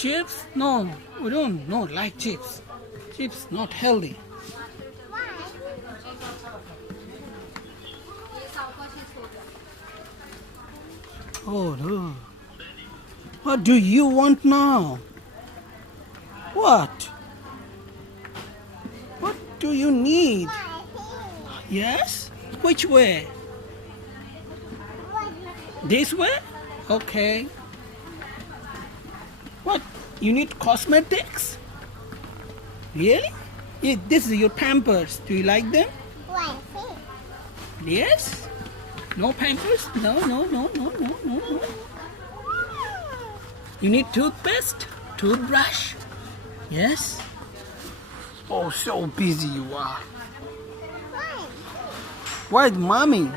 chips? No, we don't like chips. Chips not healthy. Oh no. What do you want now? What? What do you need? Yes? Which way? This way? Okay. What? You need cosmetics? Really? This is your Pampers. Do you like them? Yes? No Pampers? No. You need toothpaste? Toothbrush? Yes? Oh, so busy you are. Why, mommy?